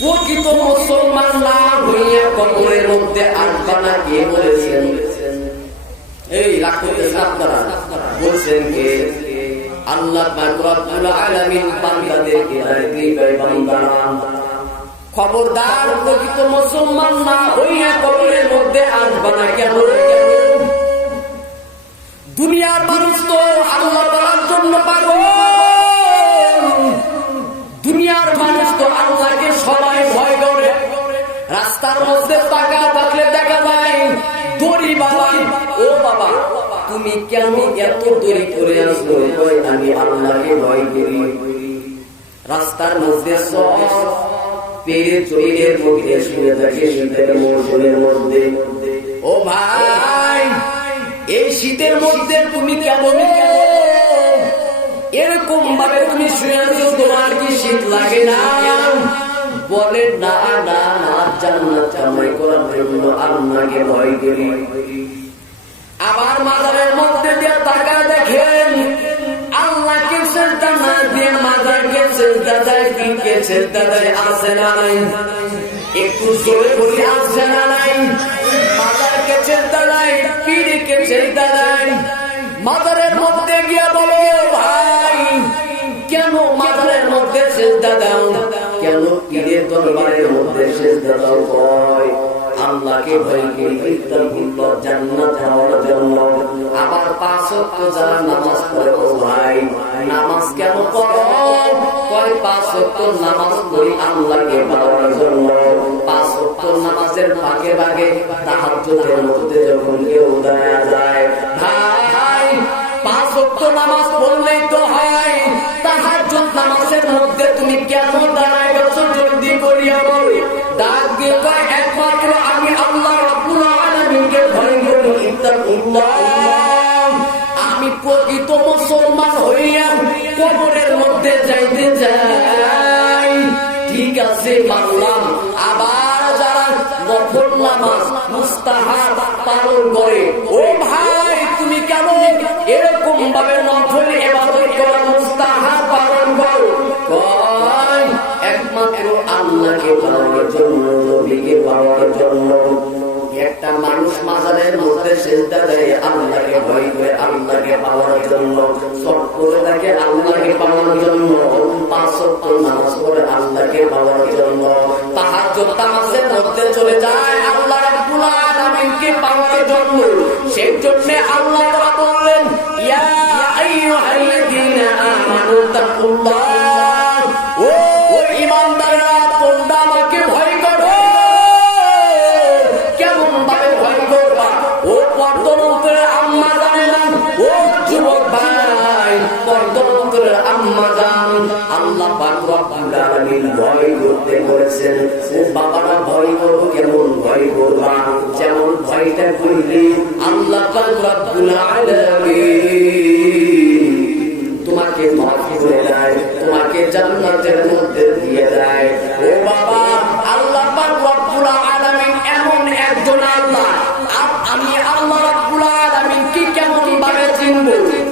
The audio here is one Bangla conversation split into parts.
প্রকৃত মুসলমান না হইয়া কবরের মধ্যে আসবা না কে বলেছেন? এই রাগ করতেছেন আপনারা, বলছেন কে? আল্লাহ পাক রব্বুল আলামিন বান্দাদেরকে দিবে বান্দারা খবরদার প্রকৃত মুসলমান না হইয়া কবরের মধ্যে আসবা না। কেন? দুনিয়ার মানুষ তো আল্লাহ তাআলার জন্য পাগল, দুনিয়ার মানুষ তো আল্লাহকে সবাই ভয় করে। রাস্তার মধ্যে টাকা থাকলে দেখা যায় দড়ি বাবা, ও বাবা তুমি কেন এত দড়ি করে আসলো? আমি আল্লাহকে ভয় করি। রাস্তার মধ্যে সব পেয়ে চোখের মধ্যে শুয়ে থাকে শীতের মৌসুমের মধ্যে। ও ভাই এই শীতের মধ্যে তুমি কেমন এরকম ভাবে তুমি শুয়ে আছো? তোমার কি শীত লাগে না? বলে না না না, জান্নাত কামাই করার জন্য আল্লাহকে ভয় করি। আবার মাজারের মধ্যে দিয়ে টাকা দেখেন, আল্লাহকে সেজদা না দিয়ে মাজারকে সেজদা দেয়। কি সেজদা দেয়? আছে না নাই? একটু জোরে বলি আছে না নাই? মাজারকে সেজদা দেয়, পীরকে সেজদা দেয়। মাজারের মধ্যে গিয়ে বলো ভাই কেন মাজারের মধ্যে সেজদা দাও? কেন পীরের দরবারের মধ্যে সেজদা দাও? কয় আল্লাহকে ভয় করি, ইত্তাকুল্লাহ, জান্নাত পাওয়ার জন্য। আবার 5 ওয়াক্ত যারা নামাজ পড়ে, ও ভাই নামাজ কেন পড়ো? কয় 5 ওয়াক্ত নামাজ পড়ি আল্লাহকে পাওয়ার জন্য। 5 ওয়াক্ত নামাজের ভাগে ভাগে তাহাজ্জুদের মধ্যে যখন কেউ দাঁড়ায় যায়, ভাই 5 ওয়াক্ত নামাজ পড়লেই তো হয়। তাহাজ্জুদ নামাজের মধ্যে তুমি কেন দাঁড়ায় গেছো? জলদি করিয়া বল। ডাক দিয়ে কয় একমাত্র আমি আল্লাহ রাব্বুল আলামিনকে ভয় করি, ইত্তাকুল্লাহ। আমি প্রকৃত মুসলমান হইয়া কবরের মধ্যে যাইতে চাই। ঠিক আছে মানলাম। আবার যারা নফল নামাজ মুস্তাহাব পালন করে, ও ভাই তুমি কেন এরকম ভাবে নফল ইবাদত করো, মুস্তাহাব পালন করো? কয় একমাত্র আল্লাহকে পাওয়ার জন্য, নবীকে পাওয়ার জন্য। একটা মানুষ মাজারের মধ্যে সেজদা দেয় আল্লাহকে ভয় করে, আল্লাহকে পাওয়ার জন্য। সব করে থাকে আল্লাহকে পাওয়ার জন্য। 5 ওয়াক্ত নামাজ পড়ে আল্লাহকে পাওয়ার জন্য। তাহাজ্জুদ নামাজের মধ্যে চলে যায় আল্লাহ রাব্বুল আলামিনকে পাওয়ার জন্য। সেই জন্য আল্লাহ তাআলা বললেন ইয়া আইয়ুহাল্লাযীনা আমানু তাকুল্লাহ, ও ঈমানদাররা তোমরা আমাকে ভয় করো। কেমন ভাবে ভয় করবা? ও পর্দমন্ত্রের আম্মা জানেন, ও যুবক ভাই পর্দমন্ত্রের আম্মা জান, আল্লাহ পাক রব্বুল আলামিন ভয় করতে বলেছেন। ও বাবারা ভয় করো। কেমন ভয় করবা? যেমন ভয়টা করলে আল্লাহ পাক রব্বুল আলামিন তোমাকে মাফ করে দেয়, তোমাকে জান্নাতের মধ্যে দিয়ে দেয়। ও বাবা আল্লাহ পাক রব্বুল আলামিন এমন একজন আল্লাহ। আমি আল্লাহ রাব্বুল আলামিন কি কেমন ভাবে চিনব?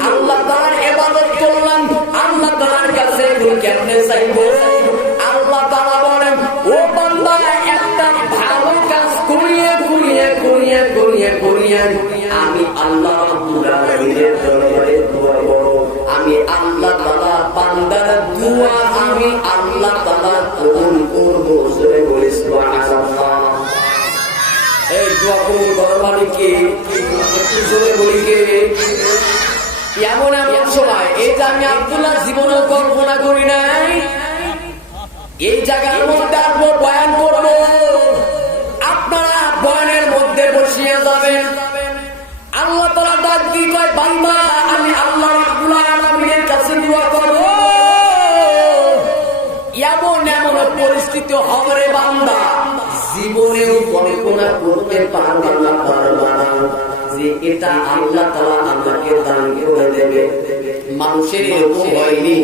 আল্লাহ তাআলার ইবাদত করলাম, আল্লাহ তাআলার কাছে কেমনে চাইবো? আল্লাহ তাআলা বলেন ও বান্দা একটা ভালো কাজ করিয়ে করিয়ে করিয়ে করিয়ে করিয়ে আমি আল্লাহ রাব্বুল আলামিনের দরবারে দোয়া করো। আমি আল্লাহ তাআলা বান্দার দোয়া আমি আল্লাহ তাআলা কবুল করব। জোরে বলি সুবহানাল্লাহ। এই দোয়া কবুল করার মানে কি? একটু জোরে বলি কে? এমন এমন সময় এই যে আমি আব্দুল্লাহ জীবনে কল্পনা করি নাই, এই জায়গার মধ্যে আসবো, বয়ান করবো, আপনারা বয়ানের মধ্যে বসিয়ে যাবেন। আল্লাহ তাআলা ডাক দিয়ে কয় বান্দা আমি আল্লাহ রাব্বুল আলামিনের কাছে দোয়া করব। এমন এমন পরিস্থিতি হবে রে বান্দা জীবনেও কল্পনা করতে পারবে না, পারবে না যে এটা আল্লাহ তাআলা আমাকে দান করে দেবে। মানুষের এরকম হয়নি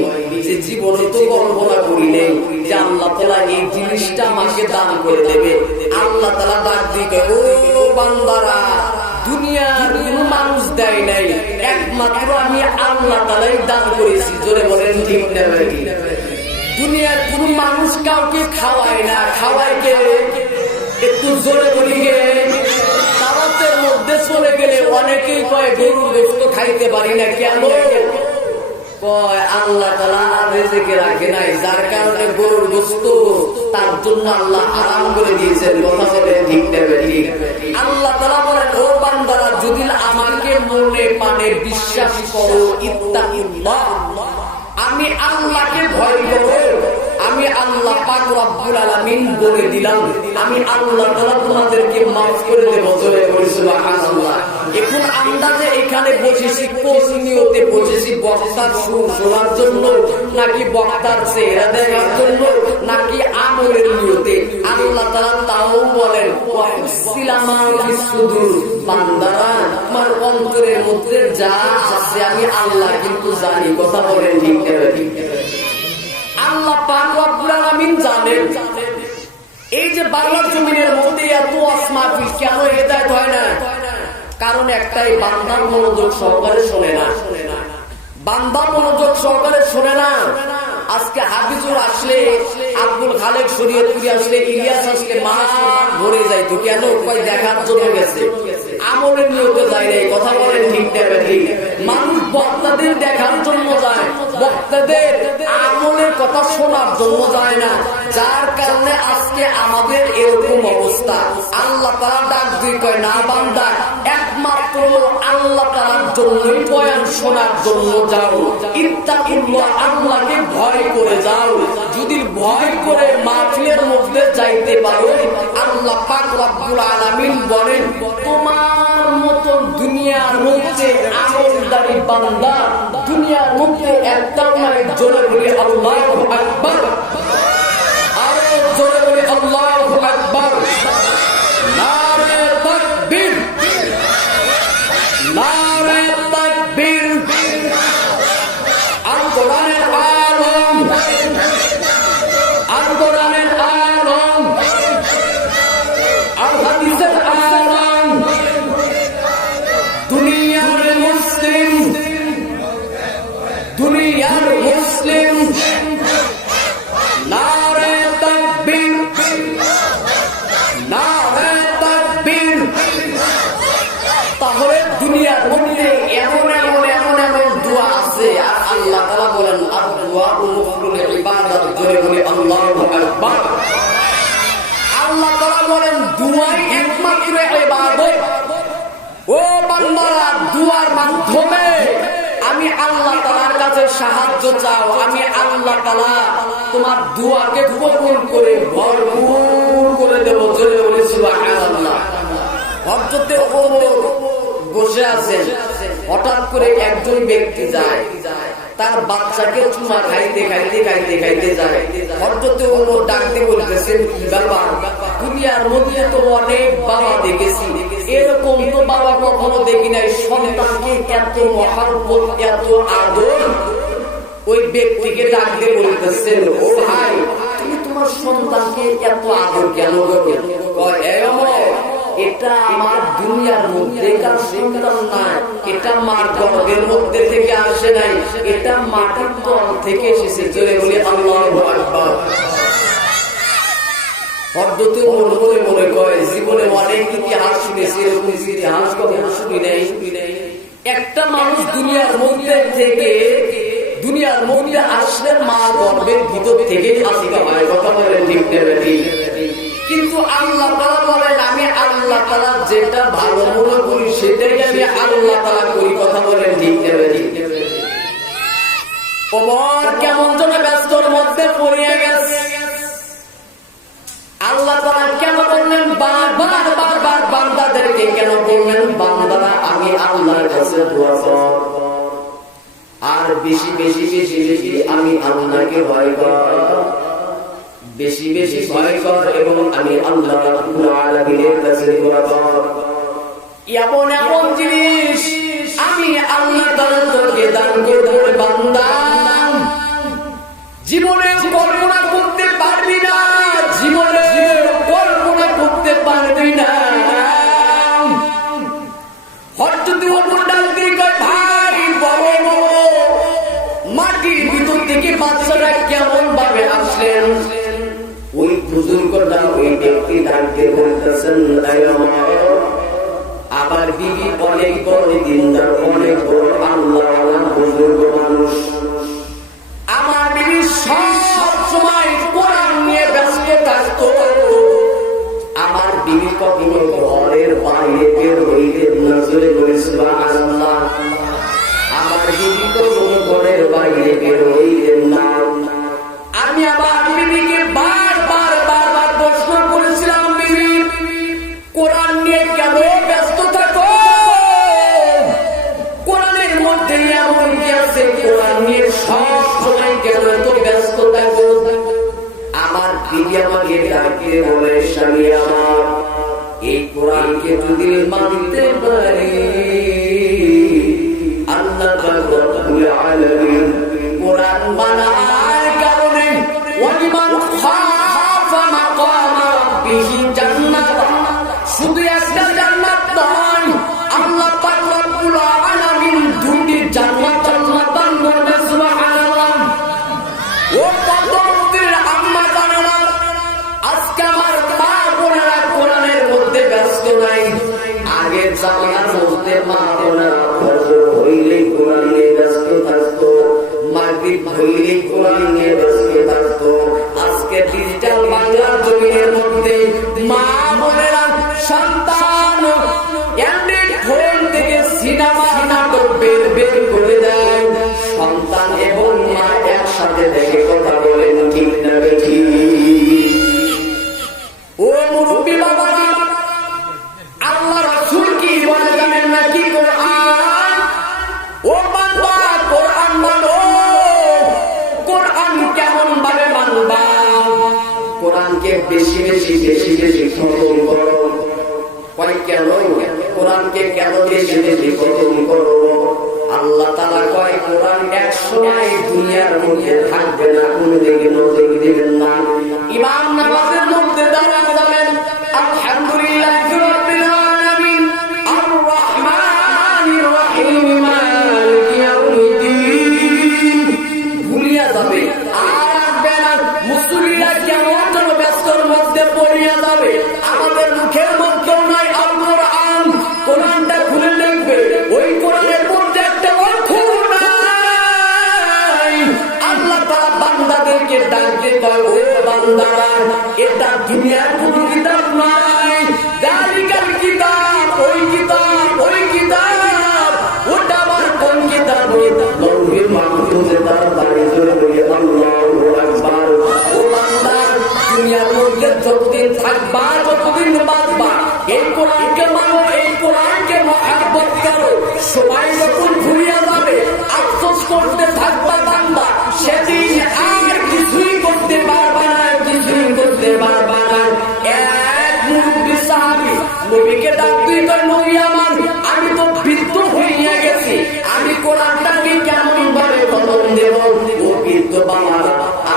যে জীবনে তো কল্পনা করি নেই যে আল্লাহ তাআলা এই জিনিসটা আমাকে দান করে দেবে। আল্লাহ তাআলা ডাক দিয়ে ও বান্দারা দুনিয়ার কোন মানুষ দেয় নাই, একমাত্র আমি আল্লাহ তাআলাই দান করেছি। জোরে বলেন ঠিক না? দুনিয়ার কোন মানুষ কাউকে খাওয়ায় খায় না, খাওয়াই কে? একটু জোরে বলি গে। দাওয়াতের মধ্যে চলে গেলে অনেকেই কয় গরুর গোশত খাইতে পারি না, কেন? কয় আল্লাহ তাআলা রিজিকে রাখে নাই, যার কারণে গরুর গোশত তার জন্য আল্লাহ হারাম করে দিয়েছেন। কথা বলে ঠিক নেবে ঠিক। আল্লাহ তাআলা বলেন, ও বান্দারা, যদি আমাকে মনে প্রাণে বিশ্বাস করো, ইত্তাকুল্লাহ, আমি আল্লাহকে ভয় করো, আমি আল্লাহ পাক রব্বুল আলামিন বলে দিলাম, আমি আল্লাহ তাআলা তোমাদেরকে মাফ করে দেব। জোরে বলি সুবহানাল্লাহ। এখন আমরা যে এখানে বসেছি কোন নিয়তে বসেছি? বক্তার সুর শোনার জন্য, নাকি বক্তার চেহারা দেখার জন্য, নাকি আমলের নিয়তে? আল্লাহ তাআলা তাও বলেন, ওয়াসিলামা ফিসসুদুর, বান্দারা আমার অন্তরের মধ্যে যা আছে আমি আল্লাহ কিন্তু জানি। কথা বলেন ঠিক ঠিক। আল্লাহ পাক রব্বুল আলামিন জানেন। এই যে বাংলার জমিনের মধ্যে এত ওয়াজ মাহফিল কেন হেদায়েত হয় না? কারণ একটাই, বান্দার মনোযোগ সহকারে শোনে না। বান্দা মনোযোগ সহকারে শোনে না। আজকে হাফিজুর আসলে, আব্দুল খালেক শরীয়তপুরি আসলে, ইলিয়াস আসলে মাঠ ভরে যাইতো, কেন? কয় দেখার জন্য গেছে, আমলের নিয়তে যায় নাই। কথা বলেন ঠিক ঠিক। মানুষ বক্তাদের দেখার জন্য যায়, বক্তাদের আমলের কথা শোনার জন্য যায় না, যার কারণে আজকে আমাদের এরকম অবস্থা। আল্লাহ তাআলা ডাক দিয়ে কয়, না বান্দা, একমাত্র আল্লাহ তাআলার জন্যই বয়ান শোনার জন্য যাও। ইত্তাকুল্লাহ, আল্লাহকে ভয় করে যাও। যদি ভয় করে মাহফিলের মধ্যে যাইতে পারো, আল্লাহ পাক রব্বুল আলামিন বলেন, তোমার মতন দুনিয়ার মধ্যে আমলদারি বান্দা দুনিয়ার মধ্যে একটাও নাই। জোরে বলি আল্লাহু আকবার। আরো জোরে বলি আল্লাহু আকবার। নারে তাকবীর, নারে তাকবীর। আল কোরআনের আলম, আল কোরআনের আলম, আল হাদিসের আলম, দুনিয়ার মুসলিম, দুনিয়ার মুসলিম। নারে তাকবীর, নারে তাকবীর। তাহলে দুনিয়ার মধ্যে এমন এমন এমন এমন দোয়া আছে, আর আল্লাহ তাআলা বলেন, আর-দুআ মুখরুল ইবাদত। জোরে বলি আল্লাহু আকবার। আল্লাহ তাআলা বলেন, দুআই একমাত্র ইবাদত। ও বান্দারা, দুয়ার মাধ্যমে আমি আল্লাহ তাআলার কাছে সাহায্য চাও, আমি আল্লাহ তাআলা তোমার দুয়াকে কবুল করে ভরপুর করে দেব। জোরে বলি সুবহানাল্লাহ। হযরতে ওমর বসে আছেন, হঠাৎ করে একজন ব্যক্তি যায়, তার বাচ্চাকে চুমা খাইতে খাইতে খাইতে খাইতে যায়। হযরতে ওমর ডাকতে বলতেছেন, বাবা, দুনিয়ার মধ্যে তো অনেক বাবা দেখেছি, এরকম তো বাবা কখনো দেখি নাই, সন্তানকে এত মহব্বত, এত আদর। ওই ব্যক্তিকে ডাকতে বলতেছেন, ও ভাই, তুমি তোমার সন্তানকে এত আদর কেন করো? এটা আমার দুনিয়ার মধ্যে কার সন্তান না, এটা মার গর্ভের মধ্যে থেকে আসে নাই, এটা মাটির তল থেকে এসেছে। জোরে বলি আল্লাহু আকবার। হযরতে ওমর মনে মনে কয়, জীবনে অনেক ইতিহাস শুনেছি, এরকম ইতিহাস কখনো শুনি নাই। একটা মানুষ দুনিয়ার মধ্যে থেকে, দুনিয়ার মধ্যে আসলে মা গর্ভের ভিতর থেকে আসিকা হয়। কথা বলেন ঠিক নেবে ঠিক। কিন্তু আল্লাহ তাআলা বলেন, আমি আল্লাহ তাআলা যেটা ভালো মনে করি সেটাই আমি আল্লাহ তাআলা করি। কথা বলেন ঠিক নেবে ঠিক। ওমর কেমন যেন ব্যস্তর মধ্যে পড়িয়া গেছে। আল্লাহ তাআলা কেন বললেন বারবার বারবার বান্দাদেরকে, কেন বললেন বান্দারা আমি আল্লাহর কাছে দোয়া করো, আর বেশি বেশি বেশি বেশি আমি আল্লাহকে ভয় কর, বেশি বেশি ভয় কর, এবং আমি আল্লাহ রাব্বুল আলামিনের কাছে দোয়া কর। এমন এমন জিনিস আমি আল্লাহ তাআলা তোকে দান করব বান্দা, জীবনে কল্পনা করতে পারবি না, জীবনে কল্পনা করতে পারবি না। হযরত ওমর ডাক দিয়ে কয়, ভাই বড় বড় মাটির ভিতর থেকে বাচ্চারা কেমন ভাবে আসলেন? ওই বুজুর্গ বলতেছেন আমার বিবি অনেক বড় দিনদার, অনেক বড় আল্লাহওয়ালা বুজুর্গ মানুষ। আমার বিবি সব সময় কোরআন নিয়ে ব্যস্ত থাকতো। আমার বিবি কখনো ঘরের বাইরে বের হইতেন না, জোরে বলে সুবহানাল্লাহ। আমার বিবি কখনো ঘরের বাইরে বের হইতেন না। আমি আমার বিবিকে বারবার প্রশ্ন করেছিলাম, বিবি কোরআন নিয়ে কেন ব্যস্ত থাকো? কোরআনের মধ্যে এমন কি আছে কোরআন নিয়ে সব সময় কেন এত ব্যস্ত থাকো? আমার বিবি আমাকে ডাকে বলে, স্বামী আমার, এই কোরআনকে যদি মানতে পারি আল্লাহ রব্বুল আলামিন কোরআন মানার কারণে ওয়ালিমান খাফা মাকাম রাব্বিহি জান্নাত, শুধু একটা জান্নাত নয়, আল্লাহ পাক রব্বুল আলামিন দুটি জান্নাত দান করবে। সুবহানাল্লাহ। ও পদ্মবতীর আম্মা জানেনা, আজকে আমার মা বোনেরা কোরআনের মধ্যে ব্যস্ত নাই। আগের জামানার মধ্যে মা বোনেরা ফজর হইলেই কোরআন নিয়ে ব্যস্ত থাকতো, মাগরিব হইলেই কোরআন নিয়ে ব্যস্ত থাকতো। আজকে ডিজিটাল বাংলার জমিনের মধ্যে মা বোনেরা সন্তান অ্যান্ড্রয়েড ফোন থেকে সিনেমা নাটক বের করে দেয়। সন্তান এবং মা একসাথে দেখে কথা বলেন, ঠিক না বেঠিক? ও মুরব্বী বাবারা, আল্লাহ রাসূল কি বলে জানেন নাকি? কোরআন, ও বান্দা কোরআন মানো। কোরআন কেমন ভাবে মানবা? কোরআনকে বেশি খতম করো। কয় কেন? কোরআনকে কেন বেশি খতম করো? আল্লাহ তাআলা কয় কোরআন এক সময় দুনিয়ার মধ্যে থাকবে না, কোনদিকে নজর দিবেন না। ইমাম নামাজের মধ্যে দাঁড়ানো যাবেন আলহামদুলিল্লাহি রাব্বিল আলামিন আর রহমানির রহিম মালিকি ইয়াউমিদ্দিন ভুলিয়া যাবে, আর আসবে না। মুসল্লিরা কেমন যেন ব্যস্তর মধ্যে পড়িয়া যাবে। আমাদের মুখের মধ্যেও নাই আল কোরআন, কোরআনটা খুলে দেখবে, ওই কোরআনের মধ্যে একটা অর্থ নাই। আল্লাহ তাআলা বান্দাদেরকে ডাকতে কয়, ও বান্দারা, এটা দুনিয়ার কোন কিতাব নাই, যালিকাল কিতাব, ওই কিতাব, ওই কিতাব, ওটা আবার কোন কিতাব? লৌহে মাহফুজে তার দাঁড়িয়ে ধরে বলি আল্লাহু আকবার। ও বান্দা, দুনিয়ার মধ্যে যতদিন থাকবা, যতদিন বাঁচবা, এই কোরআনকে মানো, এই কোরআনকে মহান